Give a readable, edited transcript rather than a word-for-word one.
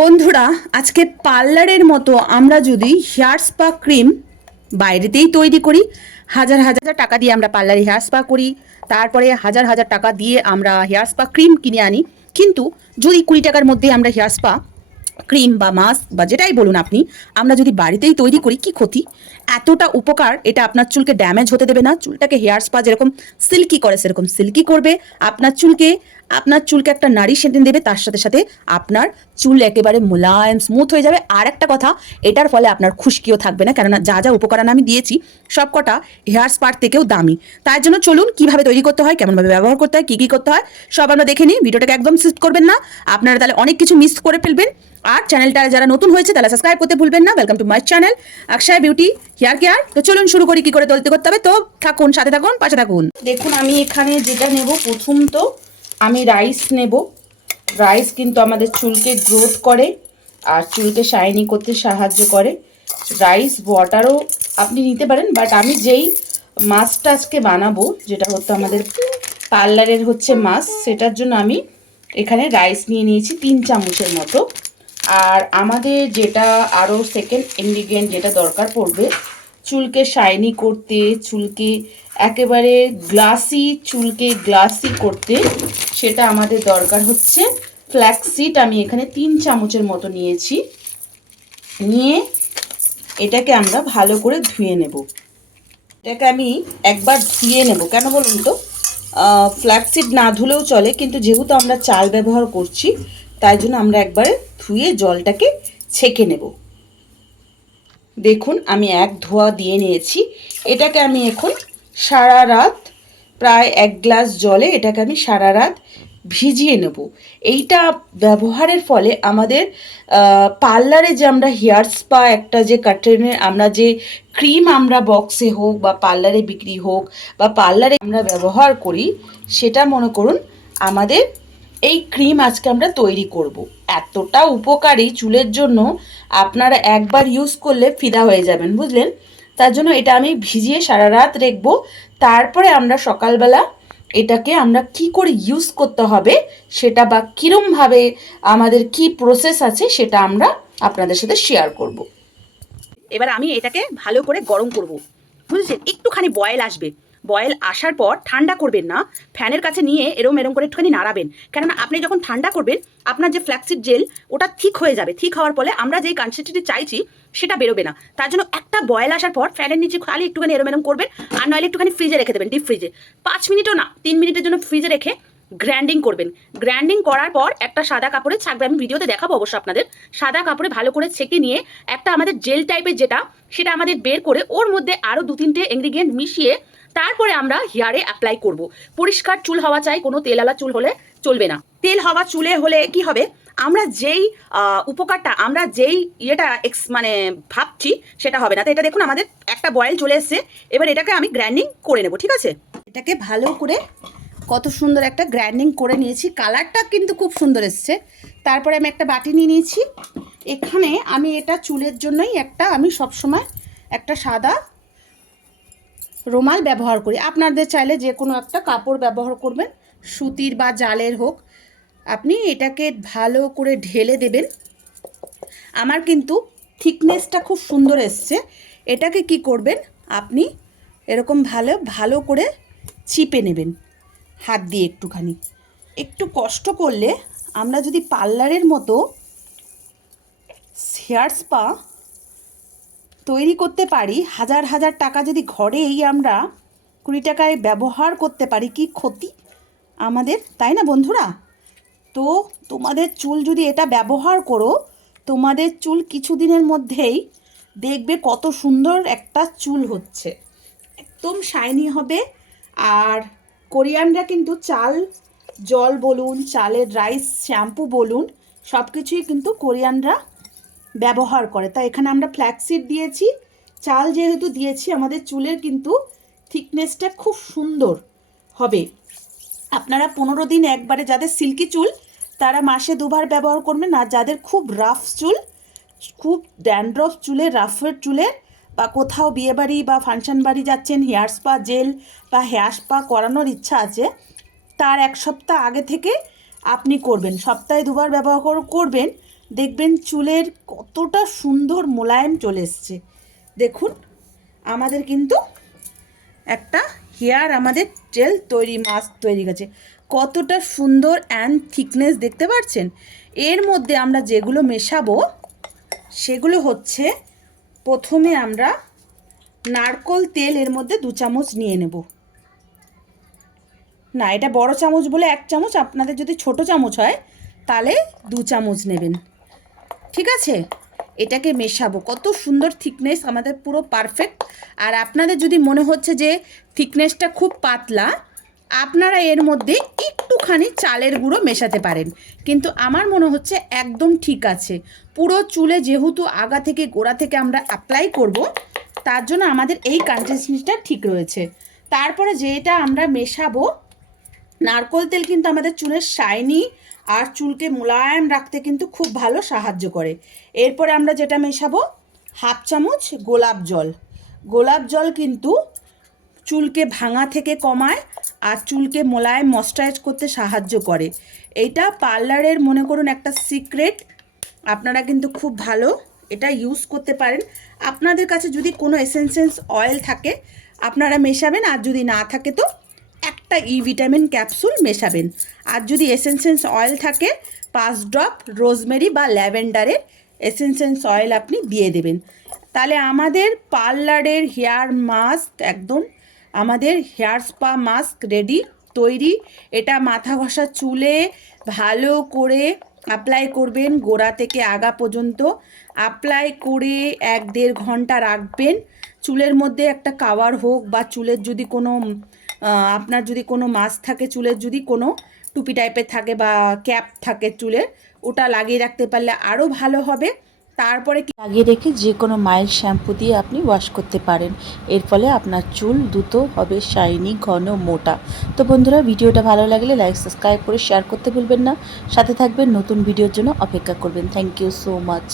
বন্ধুরা, আজকে পার্লারের মতো আমরা যদি হেয়ার স্পা ক্রিম বাইরেতেই তৈরি করি, হাজার হাজার টাকা দিয়ে আমরা পার্লারে হেয়ার স্পা করি, তারপরে হাজার হাজার টাকা দিয়ে আমরা হেয়ার স্পা ক্রিম কিনে আনি। কিন্তু যদি 20 টাকার মধ্যে আমরা হেয়ার স্পা ক্রিম বা মাস্ক বা যেটাই বলুন আপনি, আমরা যদি বাড়িতেই তৈরি করি, কি ক্ষতি? এতটা উপকার। এটা আপনার চুলকে ড্যামেজ হতে দেবে না, চুলটাকে হেয়ার স্পা যেরকম সিল্কি করে সেরকম সিল্কি করবে। আপনার চুলকে একটা নারিশ এনে দেবে, তার সাথে সাথে আপনার চুল একেবারে মোলায়েম স্মুথ হয়ে যাবে। আর একটা কথা, এটার ফলে আপনার খুশকিও থাকবে না, কেননা যা যা উপকরণ আমি দিয়েছি সব কটা হেয়ার স্পার থেকেও দামি। তার জন্য চলুন কিভাবে তৈরি করতে হয়, কেমনভাবে ব্যবহার করতে হয়, কী করতে হয় সব আমরা দেখে নিই। ভিডিওটাকে একদম স্কিপ করবেন না, আপনারা তাহলে অনেক কিছু মিস করে ফেলবেন। আর চ্যানেলটা যারা নতুন হয়েছে তাহলে সাবস্ক্রাইব করতে ভুলবেন না। Welcome to my channel Akshay beauty hair care. তো চলুন শুরু করি, কি করে তৈরি করতে হবে। তো থাকুন, সাথে থাকুন, পাশে থাকুন। দেখুন, আমি এখানে যেটা নেব, প্রথম তো আমি রাইস নেব। রাইস কিন্তু আমাদের চুলকে গ্রোথ করে আর চুলকে শাইনি করতে সাহায্য করে। রাইস ওয়াটারও আপনি নিতে পারেন, বাট আমি যেই মাস্কটা আজকে বানাবো, যেটা হতো আমাদের পার্লারের হচ্ছে মাস্ক, সেটার জন্য আমি এখানে রাইস নিয়ে নিয়েছি 3 চামচের মতো। আর আমাদের যেটা আরও সেকেন্ড ইনগ্রিডিয়েন্ট যেটা দরকার পড়বে চুলকে শাইনি করতে, চুলকে একেবারে গ্লাসি করতে, সেটা আমাদের দরকার হচ্ছে ফ্ল্যাক্সিড। আমি এখানে 3 চামচের মতো নিয়েছি। নিয়ে এটাকে আমরা ভালো করে ধুয়ে নেব। এটাকে আমি একবার ধুয়ে নেব, কেন বলুন তো? ফ্ল্যাক্সিড না ধুলেও চলে, কিন্তু যেহেতু আমরা চাল ব্যবহার করছি তাই জন্য আমরা একবারে ধুয়ে জলটাকে ছেঁকে নেব। দেখুন, আমি এক ধোয়া দিয়ে নিয়েছি। এটাকে আমি এখন সারা রাত, প্রায় 1 গ্লাস জলে এটাকে আমি সারা রাত ভিজিয়ে নেব। এইটা ব্যবহারের ফলে আমাদের পার্লারে যে আমরা হেয়ার স্পা একটা যে কার্টেনের আমরা যে ক্রিম আমরা বক্সে হোক বা পার্লারে বিক্রি হোক বা পার্লারে আমরা ব্যবহার করি, সেটা মনে করুন আমাদের এই ক্রিম আজকে আমরা তৈরি করব। এতটা উপকারী চুলের জন্য, আপনারা একবার ইউজ করলে ফিদা হয়ে যাবেন, বুঝলেন? তার জন্য এটা আমি ভিজিয়ে সারা রাত রাখবো। তারপরে আমরা সকালবেলা এটাকে আমরা কি করে ইউজ করতে হবে সেটা, বা কীরমভাবে আমাদের কি প্রসেস আছে সেটা আমরা আপনাদের সাথে শেয়ার করব। এবার আমি এটাকে ভালো করে গরম করব, বুঝেছেন? একটুখানি বয়েল আসবে, বয়েল আসার পর ঠান্ডা করবেন না, ফ্যানের কাছে নিয়ে এরম এরম করে একটুখানি নাড়াবেন। কেননা আপনি যখন ঠান্ডা করবেন আপনার যে ফ্ল্যাক্সিড জেল ওটা ঠিক হয়ে যাবে। ঠিক হওয়ার ফলে আমরা যেই কনসিস্টেন্সি চাইছি সেটা বেরোবে না। তার জন্য একটা বয়েল আসার পর ফ্যানের নিচে খালি একটুখানি এরম এরম করবেন, আর নইলে একটুখানি ফ্রিজে রেখে দেবেন, ডিপ ফ্রিজে 5 মিনিটও না, 3 মিনিটের জন্য ফ্রিজে রেখে গ্রাইন্ডিং করবেন। গ্রাইন্ডিং করার পর একটা সাদা কাপড়ে ছাকবে, আমি ভিডিওতে দেখাবো অবশ্য আপনাদের। সাদা কাপড়ে ভালো করে ছেঁকে নিয়ে একটা আমাদের জেল টাইপের যেটা, সেটা আমাদের বের করে ওর মধ্যে আরও 2-3টে ইনগ্রিডিয়েন্ট মিশিয়ে তারপরে আমরা হেয়ারে অ্যাপ্লাই করব। পরিষ্কার চুল হওয়া চাই, কোনো তেলালা চুল হলে চলবে না। তেল হওয়া চুলে হলে কি হবে, আমরা যেই উপকারটা, আমরা যেই ইয়েটা মানে ভাবছি সেটা হবে না। তো এটা দেখুন আমাদের একটা বয়েল চলে এসছে। এবার এটাকে আমি গ্রাইন্ডিং করে নেব, ঠিক আছে? এটাকে ভালো করে কত সুন্দর একটা গ্রাইন্ডিং করে নিয়েছি, কালারটা কিন্তু খুব সুন্দর এসছে। তারপরে আমি একটা বাটি নিয়ে নিয়েছি। এখানে আমি এটা চুলের জন্যই আমি সবসময় একটা সাদা রুমাল ব্যবহার করি। আপনাদের চাইলে যে কোনো একটা কাপড় ব্যবহার করবেন, সুতির বা জালের হোক। আপনি এটাকে ভালো করে ঢেলে দেবেন। আমার কিন্তু থিকনেসটা খুব সুন্দর এসছে। এটাকে কি করবেন, আপনি এরকম ভালো ভালো করে চিপে নেবেন হাত দিয়ে। একটু কষ্ট করলে আমরা যদি পার্লারের মতো হেয়ার স্পা তৈরি করতে পারি, হাজার হাজার টাকা যদি ঘরেই আমরা 20 টাকায় ব্যবহার করতে পারি, কি ক্ষতি আমাদের, তাই না বন্ধুরা? তো তোমাদের চুল যদি এটা ব্যবহার করো, তোমাদের চুল কিছুদিনের মধ্যেই দেখবে কত সুন্দর একটা চুল হচ্ছে, একদম শাইনি হবে। আর কোরিয়ানরা কিন্তু চাল জল বলুন, চালের রাইস শ্যাম্পু বলুন, সব কিছুই কিন্তু কোরিয়ানরা ব্যবহার করে। তাই এখানে আমরা ফ্ল্যাক্সিড দিয়েছি, চাল যেহেতু দিয়েছি, আমাদের চুলের কিন্তু থিকনেসটা খুব সুন্দর হবে। আপনারা 15 দিন একবারে, যাদের সিল্কি চুল তারা মাসে 2বার ব্যবহার করবেন। আর যাদের খুব রাফ চুল, খুব ড্যান্ড্রফ চুলে, রাফের চুলে, বা কোথাও বিয়েবাড়ি বা ফাংশন বাড়ি যাচ্ছেন, হেয়ার স্পা জেল বা হেয়ার স্পা করানোর ইচ্ছা আছে, তার 1 সপ্তাহ আগে থেকে আপনি করবেন। সপ্তাহে 2বার ব্যবহার করবেন। দেখবেন চুলের কতটা সুন্দর মোলায়েম চলে এসছে। দেখুন আমাদের কিন্তু একটা হেয়ার আমাদের জেল তৈরি, মাস্ক তৈরি গেছে। কতটা সুন্দর অ্যান্ড থিকনেস দেখতে পাচ্ছেন। এর মধ্যে আমরা যেগুলো মেশাবো সেগুলো হচ্ছে, প্রথমে আমরা নারকোল তেল এর মধ্যে 2 চামচ নিয়ে নেব। না, এটা বড় চামচ বলে 1 চামচ, আপনাদের যদি ছোট চামচ হয় তাহলে 2 চামচ নেবেন, ঠিক আছে। এটাকে মেশাবো, কত সুন্দর থিকনেস আমাদের, পুরো পারফেক্ট। আর আপনাদের যদি মনে হচ্ছে যে থিকনেসটা খুব পাতলা, আপনারা এর মধ্যে একটুখানি চালের গুঁড়ো মেশাতে পারেন, কিন্তু আমার মনে হচ্ছে একদম ঠিক আছে। পুরো চুলে যেহেতু আগা থেকে গোড়া থেকে আমরা অ্যাপ্লাই করব, তার জন্য আমাদের এই কনসিস্টেন্সিটা ঠিক রয়েছে। তারপরে যেটা আমরা মেশাবো, নারকোল তেল কিন্তু আমাদের চুলের শাইনি আর চুলকে মোলায়েম রাখতে কিন্তু খুব ভালো সাহায্য করে। এরপরে আমরা যেটা মেশাবো, 1/2 চামচ গোলাপ জল। গোলাপ জল কিন্তু চুলকে ভাঙা থেকে কমায় আর চুলকে মোলায়েম ময়েশ্চারাইজ করতে সাহায্য করে। এইটা পার্লারের মনে করুন একটা সিক্রেট, আপনারা কিন্তু খুব ভালো এটা ইউজ করতে পারেন। আপনাদের কাছে যদি কোনো এসেন্সিয়াল অয়েল থাকে আপনারা মেশাবেন, আর যদি না থাকে তো একটা ভিটামিন ক্যাপসুল মেশাবেন। আর যদি এসেন্সিয়াল অয়েল থাকে 5 ড্রপ রোজমেরি বা ল্যাভেন্ডারের এসেন্সিয়াল অয়েল আপনি দিয়ে দেবেন। তাহলে আমাদের পার্লারের হেয়ার মাস্ক একদম, আমাদের হেয়ার স্পা মাস্ক রেডি, তৈরি। এটা মাথা ঘষা চুলে ভালো করে অ্যাপ্লাই করবেন, গোড়া থেকে আগা পর্যন্ত অ্যাপ্লাই করে 1-1.5 ঘন্টা রাখবেন। চুলের মধ্যে একটা কাভার হোক, বা চুলের যদি কোনো আপনার যদি কোনো মাস্ক থাকে, চুলের যদি কোনো টুপি টাইপের থাকে বা ক্যাপ থাকে চুলের, ওটা লাগিয়ে রাখতে পারলে আরও ভালো হবে। তারপরে লাগিয়ে রেখে যে কোনো মাইল্ড শ্যাম্পু দিয়ে আপনি ওয়াশ করতে পারেন। এর ফলে আপনার চুল দ্রুত হবে শাইনি, ঘন, মোটা। তো বন্ধুরা, ভিডিওটা ভালো লাগলে লাইক, সাবস্ক্রাইব করে শেয়ার করতে ভুলবেন না। সাথে থাকবেন, নতুন ভিডিওর জন্য অপেক্ষা করবেন। Thank you so much.